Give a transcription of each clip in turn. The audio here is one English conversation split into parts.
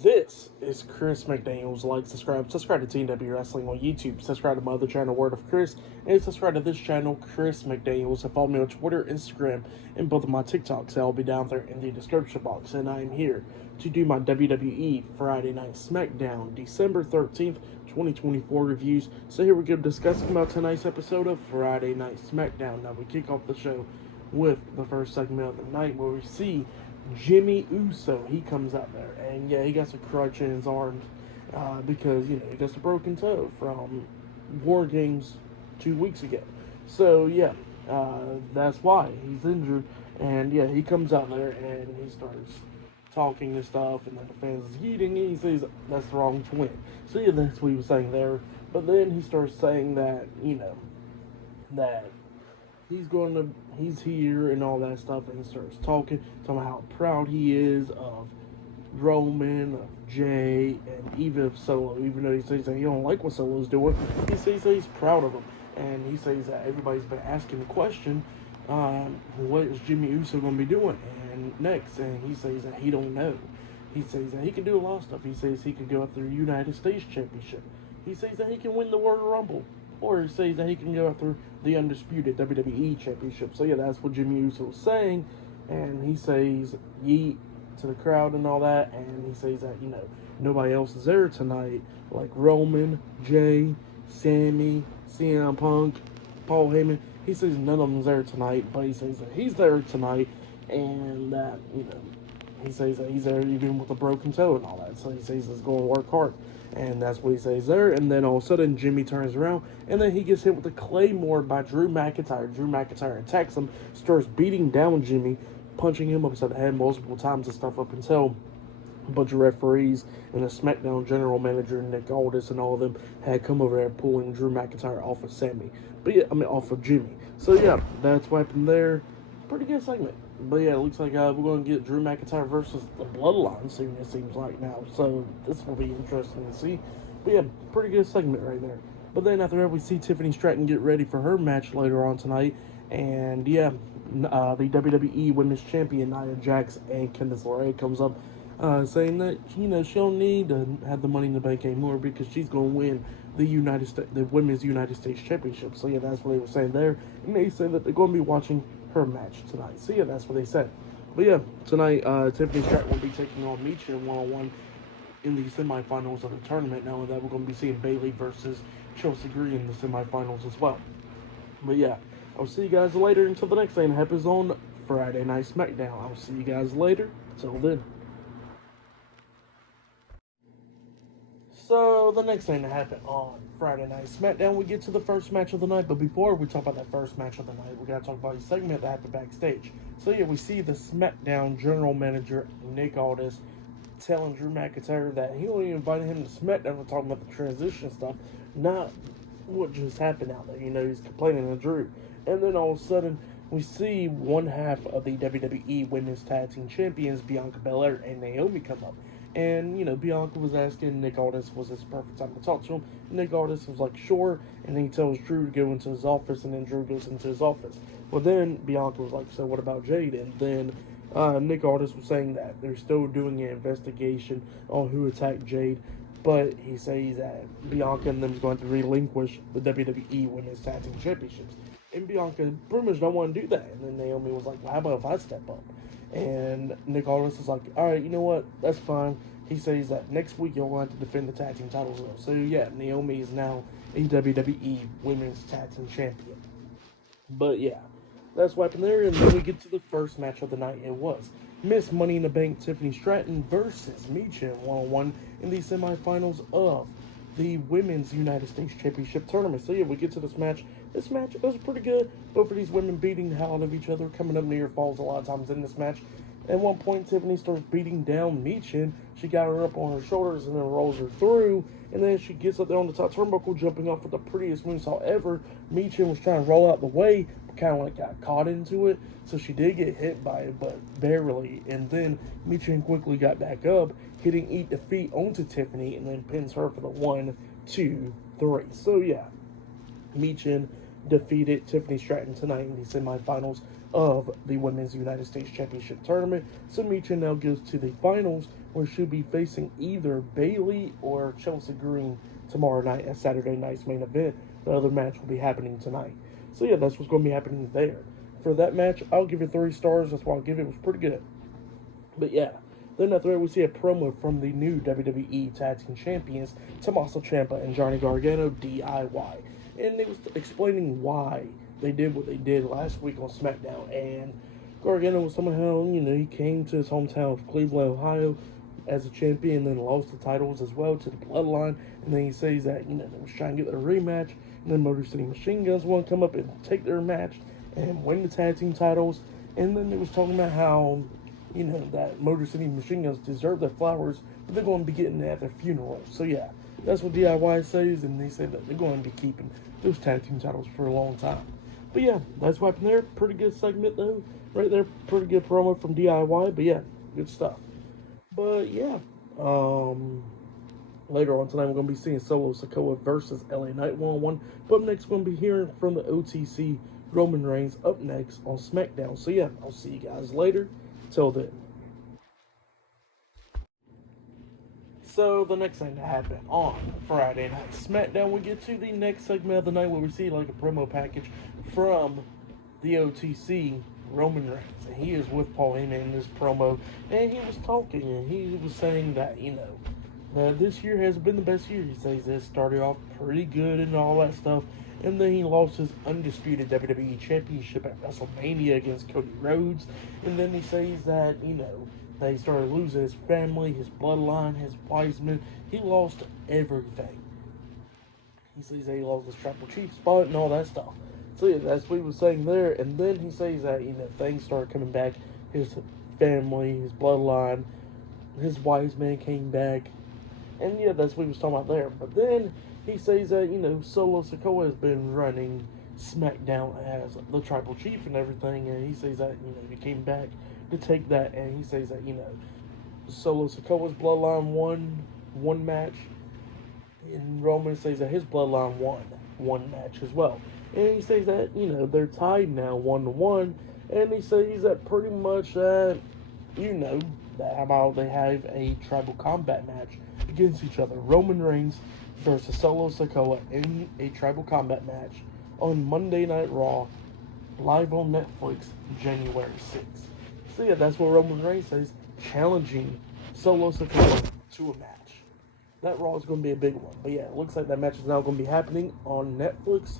This is Chris McDaniels. Like, subscribe to TNW Wrestling on YouTube, subscribe to my other channel, Word of Chris, and subscribe to this channel, Chris McDaniels, and follow me on Twitter, Instagram, and both of my TikToks. I'll be down there in the description box, and I am here to do my WWE Friday Night SmackDown, December 13th, 2024 reviews. So here we go, discussing about tonight's episode of Friday Night SmackDown. Now, we kick off the show with the first segment of the night, where we see Jimmy Uso. He comes out there, and yeah, he got a crutch in his arm because he got a broken toe from War Games 2 weeks ago. So yeah, that's why he's injured. And yeah, he comes out there and he starts talking and stuff, and then the fans is eating, and he says that's the wrong twin. So yeah, that's what he was saying there. But then he starts saying that that he's here and all that stuff, and he starts talking about how proud he is of Roman, of Jay, and even of Solo. Even though he says that he don't like what Solo's doing, he says that he's proud of him, and he says that everybody's been asking the question, what is Jimmy Uso going to be doing and next? And he says that he don't know. He says that he can do a lot of stuff. He says he can go after the United States Championship. He says that he can win the Royal Rumble. Or he says that he can go after the undisputed WWE Championship. So yeah, that's what Jimmy Uso is saying. And he says yeet to the crowd and all that. And he says that, nobody else is there tonight. Like Roman, Jay, Sammy, CM Punk, Paul Heyman. He says none of them's there tonight. But he says that he's there tonight. And that, he says that he's there even with a broken toe and all that. So he says he's going to work hard. And that's what he says there. And then all of a sudden, Jimmy turns around, and then he gets hit with a Claymore by Drew McIntyre. Drew McIntyre attacks him, starts beating down Jimmy, punching him upside the head multiple times and stuff, up until a bunch of referees and the SmackDown general manager, Nick Aldis, and all of them had come over there pulling Drew McIntyre off of Sammy. Off of Jimmy. So yeah, that's what happened there. Pretty good segment. But yeah, it looks like we're going to get Drew McIntyre versus the Bloodline soon, it seems like now. So this will be interesting to see. But yeah, pretty good segment right there. But then after that, we see Tiffany Stratton get ready for her match later on tonight. And yeah, the WWE Women's Champion, Nia Jax, and Candice LeRae comes up saying that, she don't need to have the Money in the Bank anymore because she's going to win the Women's United States Championship. So yeah, that's what they were saying there. And they said that they're going to be watching her match tonight. So yeah, that's what they said. But yeah, tonight Tiffany Stratton will be taking on Michin one-on-one in the semifinals of the tournament. Now that we're going to be seeing Bayley versus Chelsea Green in the semifinals as well. But yeah, I'll see you guys later until the next thing that happens on Friday Night SmackDown. I'll see you guys later. Till then. So, the next thing that happened on Friday Night SmackDown, we get to the first match of the night. But before we talk about that first match of the night, we got to talk about a segment that happened backstage. So, yeah, we see the SmackDown general manager, Nick Aldis, telling Drew McIntyre that he only invited him to SmackDown to talk about the transition stuff, not what just happened out there. He's complaining to Drew. And then all of a sudden, we see one half of the WWE Women's Tag Team Champions, Bianca Belair and Naomi, come up. And, Bianca was asking Nick Aldis, was this perfect time to talk to him? And Nick Aldis was like, sure. And then he tells Drew to go into his office, and then Drew goes into his office. Well, then Bianca was like, so what about Jade? And then Nick Aldis was saying that they're still doing an investigation on who attacked Jade. But he says that Bianca and them is going to relinquish the WWE Women's Tag Team Championships. And Bianca pretty much don't want to do that. And then Naomi was like, well, how about if I step up? And Nick Aldis is like, all right, you know what? That's fine. He says that next week you'll have to defend the tag team titles. So yeah, Naomi is now a WWE Women's Tag Team Champion. But yeah, that's what happened there. And then we get to the first match of the night. It was Miss Money in the Bank Tiffany Stratton versus Michin one-on-one in the semifinals of the Women's United States Championship Tournament. So yeah, we get to this match. This match was pretty good. Both of these women beating the hell out of each other, coming up near falls a lot of times in this match. At one point, Tiffany starts beating down Michin. She got her up on her shoulders and then rolls her through. And then she gets up there on the top turnbuckle, jumping off with the prettiest moves. However, Michin was trying to roll out the way, but kind of like got caught into it. So she did get hit by it, but barely. And then Michin quickly got back up, hitting Eat Defeat onto Tiffany, and then pins her for the 1, 2, 3. So yeah, Michin defeated Tiffany Stratton tonight in the semifinals of the Women's United States Championship Tournament. So Michin now goes to the finals where she'll be facing either Bayley or Chelsea Green tomorrow night at Saturday night's main event. The other match will be happening tonight. So yeah, that's what's going to be happening there. For that match, I'll give it 3 stars. That's why I'll give it. It was pretty good. But yeah, then after that, we see a promo from the new WWE Tag Team Champions, Tommaso Ciampa and Johnny Gargano, DIY. And they was explaining why they did what they did last week on SmackDown. And Gargano was somehow, he came to his hometown of Cleveland, Ohio as a champion, and then lost the titles as well to the Bloodline. And then he says that, they was trying to get their rematch. And then Motor City Machine Guns want to come up and take their match and win the tag team titles. And then they was talking about how, that Motor City Machine Guns deserve their flowers, but they're going to be getting it at their funeral. So yeah, that's what DIY says, and they say that they're going to be keeping those tag team titles for a long time. But yeah, that's what happened there. Pretty good segment though, right there. Pretty good promo from DIY. But yeah, good stuff. But yeah, later on tonight we're going to be seeing Solo Sikoa versus LA Knight 1-on-1. But up next we're going to be hearing from the OTC Roman Reigns up next on SmackDown. So yeah, I'll see you guys later. Till then. So the next thing to happen on Friday Night SmackDown, we get to the next segment of the night where we see like a promo package from the OTC Roman Reigns, and he is with Paul Heyman in this promo, and he was talking, and he was saying that this year has been the best year. He says it started off pretty good and all that stuff, and then he lost his undisputed WWE Championship at WrestleMania against Cody Rhodes, and then he says that that he started losing his family, his bloodline, his wise men. He lost everything. He says that he lost his tribal chief spot and all that stuff. So yeah, that's what he was saying there. And then he says that, things started coming back. His family, his bloodline, his wise man came back. And yeah, that's what he was talking about there. But then he says that, Solo Sikoa has been running SmackDown as the tribal chief and everything. And he says that, he came back to take that. And he says that, Solo Sikoa's bloodline won one match. And Roman says that his bloodline won one match as well. And he says that, they're tied now 1-1. And he says that pretty much that, that how about they have a tribal combat match against each other. Roman Reigns versus Solo Sikoa in a tribal combat match on Monday Night Raw, live on Netflix, January 6th. So yeah, that's what Roman Reigns says, challenging Solo Sikoa to a match. That Raw is going to be a big one. But yeah, it looks like that match is now going to be happening on Netflix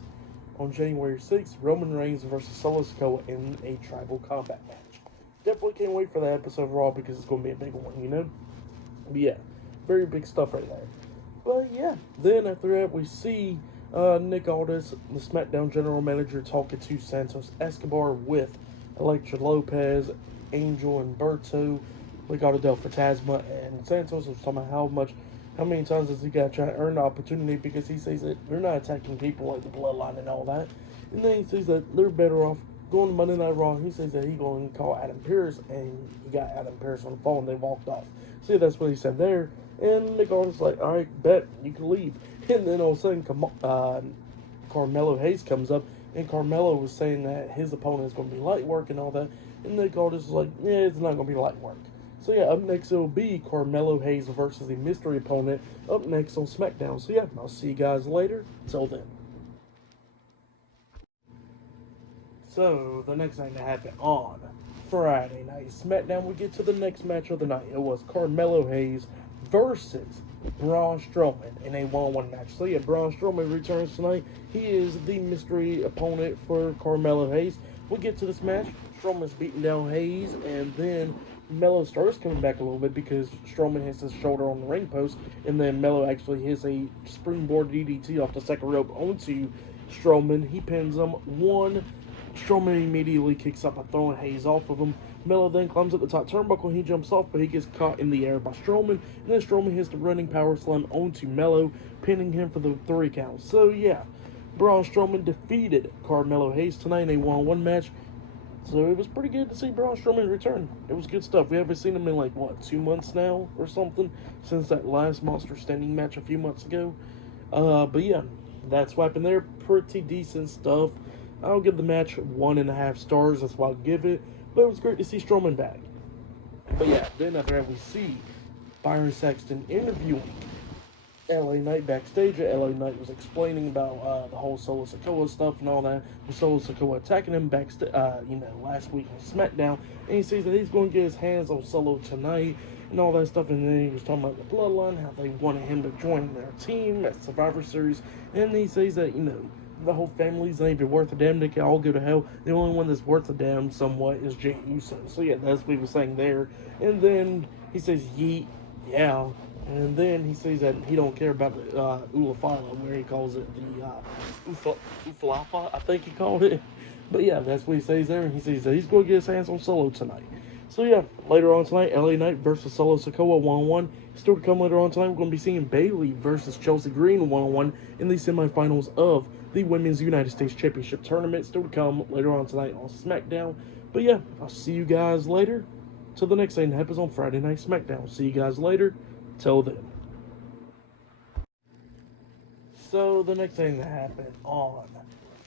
on January 6th. Roman Reigns versus Solo Sikoa in a tribal combat match. Definitely can't wait for that episode of Raw because it's going to be a big one, But yeah, very big stuff right there. But yeah, then after that we see Nick Aldis, the SmackDown general manager, talking to Santos Escobar with Elektra Lopez, Angel Humberto, Legado del Fantasma, and Santos was talking about how many times does he got to try to earn the opportunity, because he says that they're not attacking people like the Bloodline and all that. And then he says that they're better off going to Monday Night Raw. He says that he's going to call Adam Pearce, and he got Adam Pearce on the phone and they walked off. See, that's what he said there. And Nick Aldis like, all right, bet, you can leave. And then all of a sudden, Carmelo Hayes comes up, and Carmelo was saying that his opponent is going to be light work and all that. And Nick Aldis is like, yeah, it's not going to be light work. So yeah, up next it'll be Carmelo Hayes versus a mystery opponent up next on SmackDown. So yeah, I'll see you guys later. Till then. So the next thing that happened on Friday Night SmackDown, we get to the next match of the night. It was Carmelo Hayes versus Braun Strowman in a 1-on-1 match. So yeah, Braun Strowman returns tonight. He is the mystery opponent for Carmelo Hayes. We get to this match. Strowman's beating down Hayes, and then Melo starts coming back a little bit because Strowman hits his shoulder on the ring post, and then Melo actually hits a springboard DDT off the second rope onto Strowman. He pins him. Strowman immediately kicks up by throwing Hayes off of him. Melo then climbs up the top turnbuckle and he jumps off, but he gets caught in the air by Strowman, and then Strowman hits the running power slam onto Melo, pinning him for the 3 count. So yeah, Braun Strowman defeated Carmelo Hayes tonight in a 1-on-1 match. So it was pretty good to see Braun Strowman return. It was good stuff. We haven't seen him in like, 2 months now or something, since that last Monster Standing match a few months ago. But yeah, that's what happened there. Pretty decent stuff. I'll give the match 1.5 stars. That's what I'll give it. But it was great to see Strowman back. But yeah, then after that we see Byron Saxton interviewing LA Knight backstage. LA Knight was explaining about the whole Solo Sikoa stuff and all that. With Solo Sikoa attacking him backstage, last week on SmackDown, and he says that he's going to get his hands on Solo tonight and all that stuff. And then he was talking about the Bloodline, how they wanted him to join their team at Survivor Series, and he says that the whole family's not even worth a damn. They can all go to hell. The only one that's worth a damn somewhat is Jey Uso. So yeah, that's what he was saying there. And then he says, yeet, yeah. And then he says that he don't care about the Ulafala, where he calls it the Ufalapa, I think he called it. But yeah, that's what he says there. And he says that he's going to get his hands on Solo tonight. So yeah, later on tonight, LA Knight versus Solo Sikoa 1-on-1. Still to come later on tonight, we're going to be seeing Bayley versus Chelsea Green 1-on-1 in the semifinals of the Women's United States Championship Tournament. Still to come later on tonight on SmackDown. But yeah, I'll see you guys later. Till the next thing that happens on Friday Night SmackDown. See you guys later. Till then. So the next thing that happened on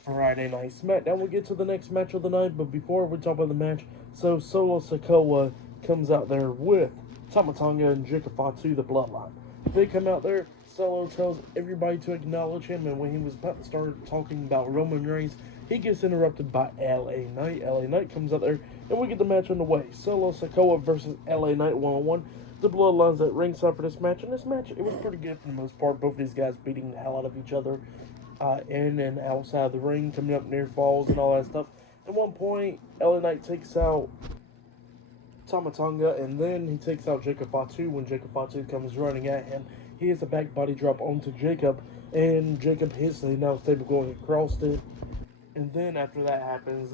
Friday Night SmackDown, we'll get to the next match of the night, but before we talk about the match, so Solo Sikoa comes out there with Tama Tonga and Jacob Fatu, the Bloodline. They come out there, Solo tells everybody to acknowledge him, and when he was about to start talking about Roman Reigns, he gets interrupted by LA Knight. LA Knight comes out there, and we get the match underway. Solo Sikoa versus LA Knight 1-on-1. The Bloodline's at ringside for this match, and this match, it was pretty good for the most part. Both of these guys beating the hell out of each other in and outside the ring, coming up near falls and all that stuff. At one point, LA Knight takes out Tama Tonga, and then he takes out Jacob Fatu. When Jacob Fatu comes running at him, he hits a back body drop onto Jacob, and Jacob hits the announce table going across it. And then after that happens,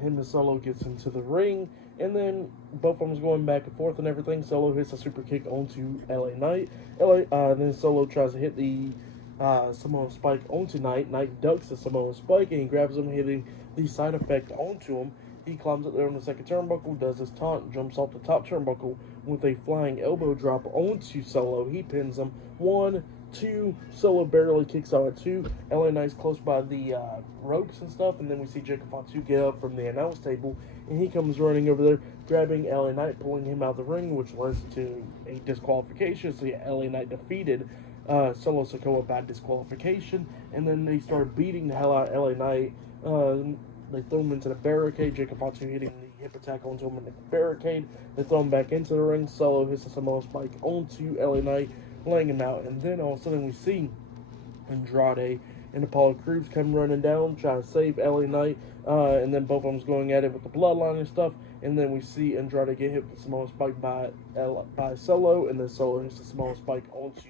him and Solo gets into the ring, and then both of them going back and forth and everything. Solo hits a super kick onto LA Knight. Then Solo tries to hit the Samoan Spike onto Knight. Knight ducks the Samoan Spike, and he grabs him, hitting the side effect onto him. He climbs up there on the second turnbuckle, does his taunt, jumps off the top turnbuckle with a flying elbow drop onto Solo. He pins him. 1, 2, Solo barely kicks out at 2. LA Knight's close by the ropes and stuff, and then we see Jacob Fatu get up from the announce table, and he comes running over there, grabbing LA Knight, pulling him out of the ring, which leads to a disqualification. So yeah, LA Knight defeated Solo Sikoa by disqualification, and then they start beating the hell out of LA Knight. They throw him into the barricade. Jacob Fatu hitting the hip attack onto him in the barricade. They throw him back into the ring. Solo hits a Samoan Spike onto LA Knight, laying him out. And then all of a sudden we see Andrade and Apollo Crews come running down, try to save LA Knight. And then both of them's going at it with the Bloodline and stuff. And then we see Andrade get hit with the Samoan Spike by Solo, and then Solo hits the Samoan Spike onto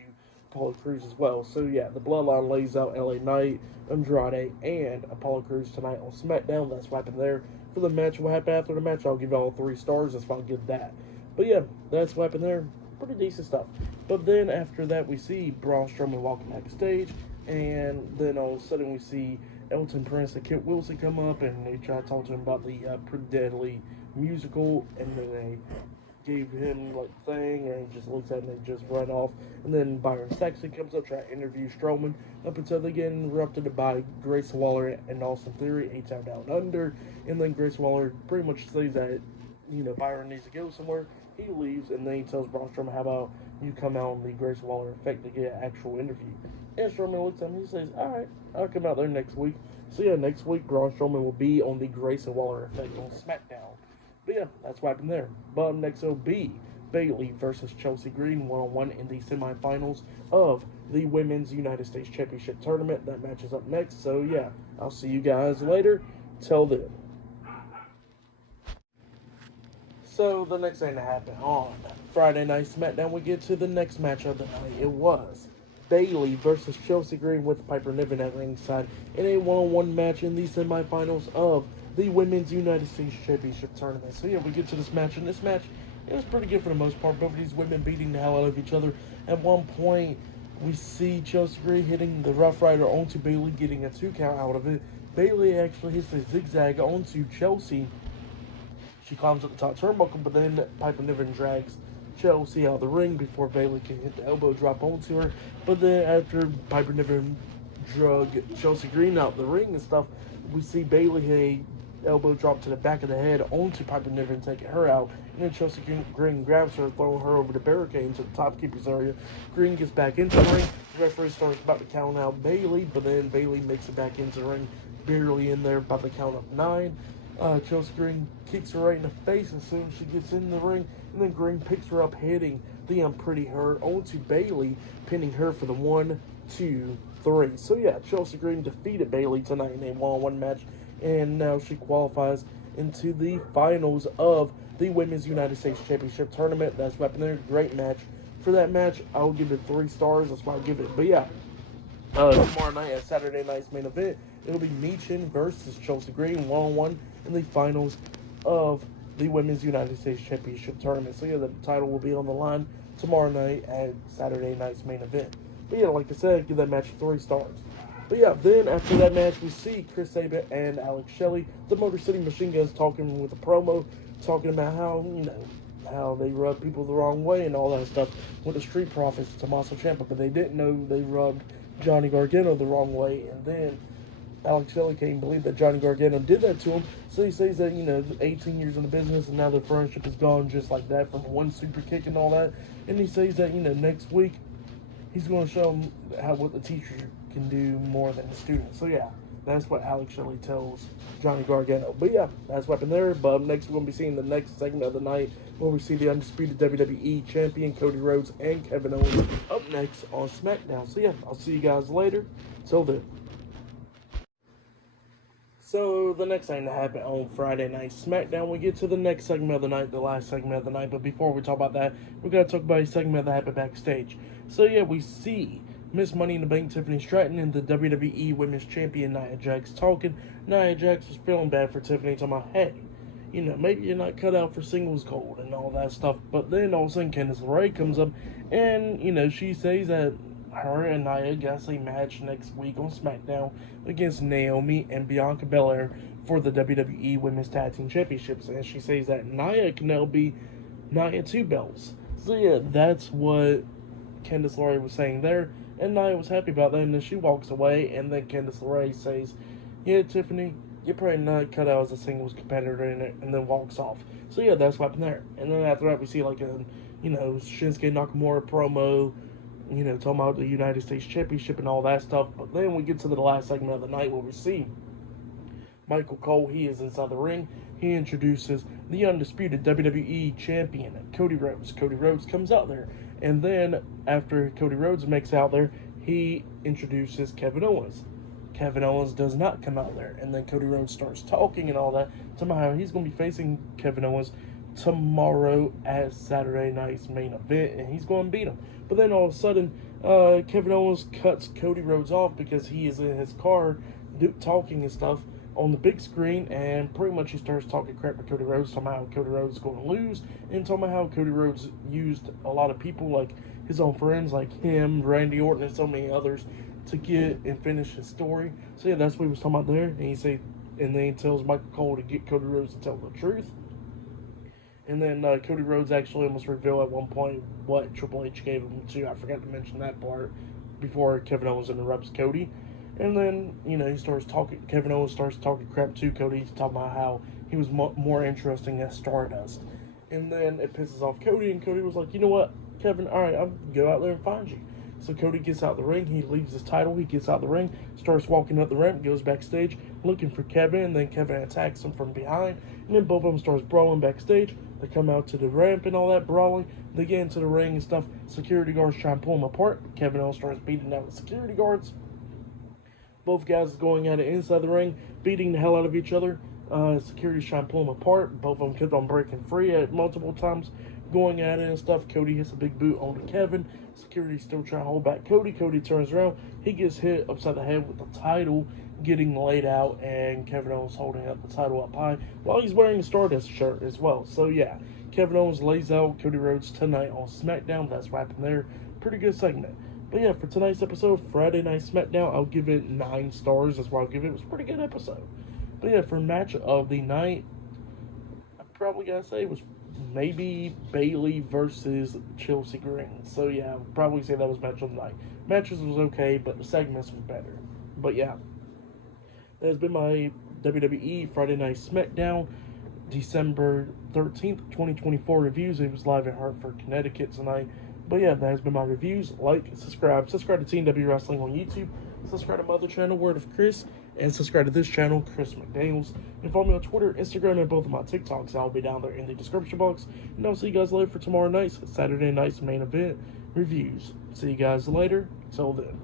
Apollo Crews as well. So yeah, the Bloodline lays out LA Knight, Andrade, and Apollo Crews tonight on SmackDown. That's what happened there. For the match, what happened after the match, I'll give all 3 stars. That's why I'll give that. But yeah, that's what happened there. Pretty decent stuff. But then after that, we see Braun Strowman walking backstage, and then all of a sudden we see Elton Prince and Kit Wilson come up, and they try to talk to him about the Pretty Deadly musical, and then they gave him like the thing, and he just looks at it and they just run off. And then Byron Saxton comes up, trying to interview Strowman, up until they get interrupted by Grayson Waller and Austin Theory, A-Town Down Under. And then Grayson Waller pretty much says that, Byron needs to go somewhere. He leaves, and then he tells Braun Strowman, how about you come out on the Grayson Waller effect to get an actual interview. And Strowman looks at him and he says, alright, I'll come out there next week. So yeah, next week Braun Strowman will be on the Grayson Waller effect on SmackDown. But yeah, that's what happened there. But next will be Bayley versus Chelsea Green 1-on-1 in the semifinals of the Women's United States Championship Tournament. That match is up next. So yeah, I'll see you guys later. Till then. So the next thing that happened on Friday Night SmackDown, we get to the next match of the night. It was Bayley versus Chelsea Green with Piper Niven at ringside in a 1-on-1 match in the semifinals of the Women's United States Championship Tournament. So yeah, we get to this match, and this match, it was pretty good for the most part. Both of these women beating the hell out of each other. At one point, we see Chelsea Green hitting the Rough Rider onto Bayley, getting a 2 count out of it. Bayley actually hits a zigzag onto Chelsea. She climbs up the top turnbuckle, but then Piper Niven drags Chelsea out of the ring before Bayley can hit the elbow drop onto her. But then after Piper Niven drug Chelsea Green out the ring and stuff, we see Bayley hit a elbow drop to the back of the head onto Piper Niven, taking her out. And then Chelsea Green grabs her, throwing her over the barricade into the top keeper's area. Green gets back into the ring. The referee starts about to count out Bayley, but then Bayley makes it back into the ring, barely in there, about to count up 9. Chelsea Green kicks her right in the face as soon as she gets in the ring, and then Green picks her up, hitting the Unpretty Her onto Bayley, pinning her for the 1, 2, 3. So yeah, Chelsea Green defeated Bayley tonight in a one-on-one match, and now she qualifies into the finals of the Women's United States Championship Tournament. That's what happened there. Great match. For that match, I'll give it 3 stars. That's why I'll give it. But yeah, tomorrow night at Saturday night's main event, it'll be Michin versus Chelsea Green one-on-one in the finals of the Women's United States Championship Tournament. So yeah, the title will be on the line tomorrow night at Saturday night's main event. But yeah, like I said, give that match 3 stars. But yeah, then after that match, we see Chris Sabin and Alex Shelley, the Motor City Machine Guns, talking with a promo, talking about how, how they rub people the wrong way and all that stuff with the Street Profits, Tommaso Ciampa, but they didn't know they rubbed Johnny Gargano the wrong way. And then Alex Shelley can't believe that Johnny Gargano did that to him. So he says that, 18 years in the business and now their friendship is gone just like that from one super kick and all that. And he says that, next week he's going to show them what the teacher can do more than the student. So yeah, that's what Alex Shelley tells Johnny Gargano. But yeah, that's what happened there. But next, we're going to be seeing the next segment of the night, where we see the undisputed WWE Champion Cody Rhodes and Kevin Owens up next on SmackDown. So yeah, I'll see you guys later. Till then. So the next thing that happened on Friday Night SmackDown, we get to the next segment of the night, the last segment of the night. But before we talk about that, we got to talk about a segment that happened backstage. So yeah, we see Miss Money in the Bank Tiffany Stratton and the WWE Women's Champion Nia Jax talking. Nia Jax was feeling bad for Tiffany, talking about, hey, maybe you're not cut out for singles gold and all that stuff. But then all of a sudden Candice LeRae comes up and, she says that her and Nia got a match next week on SmackDown against Naomi and Bianca Belair for the WWE Women's Tag Team Championships. And she says that Nia can now be Nia 2 belts. So yeah, that's what Candice LeRae was saying there. And Nia was happy about that, and then she walks away, and then Candice LeRae says, yeah, Tiffany, you're probably not cut out as a singles competitor in it, and then walks off. So yeah, that's what happened there. And then after that, we see like a, Shinsuke Nakamura promo, talking about the United States Championship and all that stuff. But then we get to the last segment of the night where we see Michael Cole. He is inside the ring. He introduces the undisputed WWE Champion, Cody Rhodes. Cody Rhodes comes out there. And then, after Cody Rhodes makes out there, he introduces Kevin Owens. Kevin Owens does not come out there. And then Cody Rhodes starts talking and all that. Somehow he's going to be facing Kevin Owens tomorrow at Saturday night's main event. And he's going to beat him. But then all of a sudden, Kevin Owens cuts Cody Rhodes off because he is in his car talking and stuff on the big screen, and pretty much he starts talking crap to Cody Rhodes, talking about how Cody Rhodes is going to lose, and talking about how Cody Rhodes used a lot of people, like his own friends, like him, Randy Orton, and so many others, to get and finish his story. So yeah, that's what he was talking about there. And then he tells Michael Cole to get Cody Rhodes to tell the truth. And then Cody Rhodes actually almost revealed at one point what Triple H gave him too. I forgot to mention that part before Kevin Owens interrupts Cody. And then, Kevin Owens starts talking crap to Cody. He's talking about how he was more interesting as Stardust. And then it pisses off Cody, and Cody was like, you know what, Kevin, alright, I'll go out there and find you. So Cody gets out the ring, he leaves his title, he gets out the ring, starts walking up the ramp, goes backstage, looking for Kevin, and then Kevin attacks him from behind, and then both of them starts brawling backstage. They come out to the ramp and all that, brawling, they get into the ring and stuff. Security guards try and pull them apart. Kevin Owens starts beating down the security guards. Both guys going at it inside the ring, beating the hell out of each other. Security's trying to pull them apart. Both of them kept on breaking free at multiple times, going at it and stuff. Cody hits a big boot onto Kevin. Security's still trying to hold back Cody. Cody turns around. He gets hit upside the head with the title getting laid out, and Kevin Owens holding up the title up high while he's wearing a Stardust shirt as well. So yeah, Kevin Owens lays out Cody Rhodes tonight on SmackDown. That's what happened there. Pretty good segment. But yeah, for tonight's episode, Friday Night SmackDown, I'll give it 9 stars. That's why I'll give it. It was a pretty good episode. But yeah, for match of the night, I probably gotta say it was maybe Bayley versus Chelsea Green. So yeah, I'll probably say that was match of the night. Matches was okay, but the segments was better. But yeah, that has been my WWE Friday Night SmackDown, December 13th, 2024 reviews. It was live in Hartford, Connecticut tonight. But yeah, that has been my reviews. Like, subscribe to TNW Wrestling on YouTube. Subscribe to my other channel, Word of Chris. And subscribe to this channel, Chris McDaniels. And follow me on Twitter, Instagram, and both of my TikToks. I'll be down there in the description box. And I'll see you guys later for tomorrow night's Saturday night's main event reviews. See you guys later. Till then.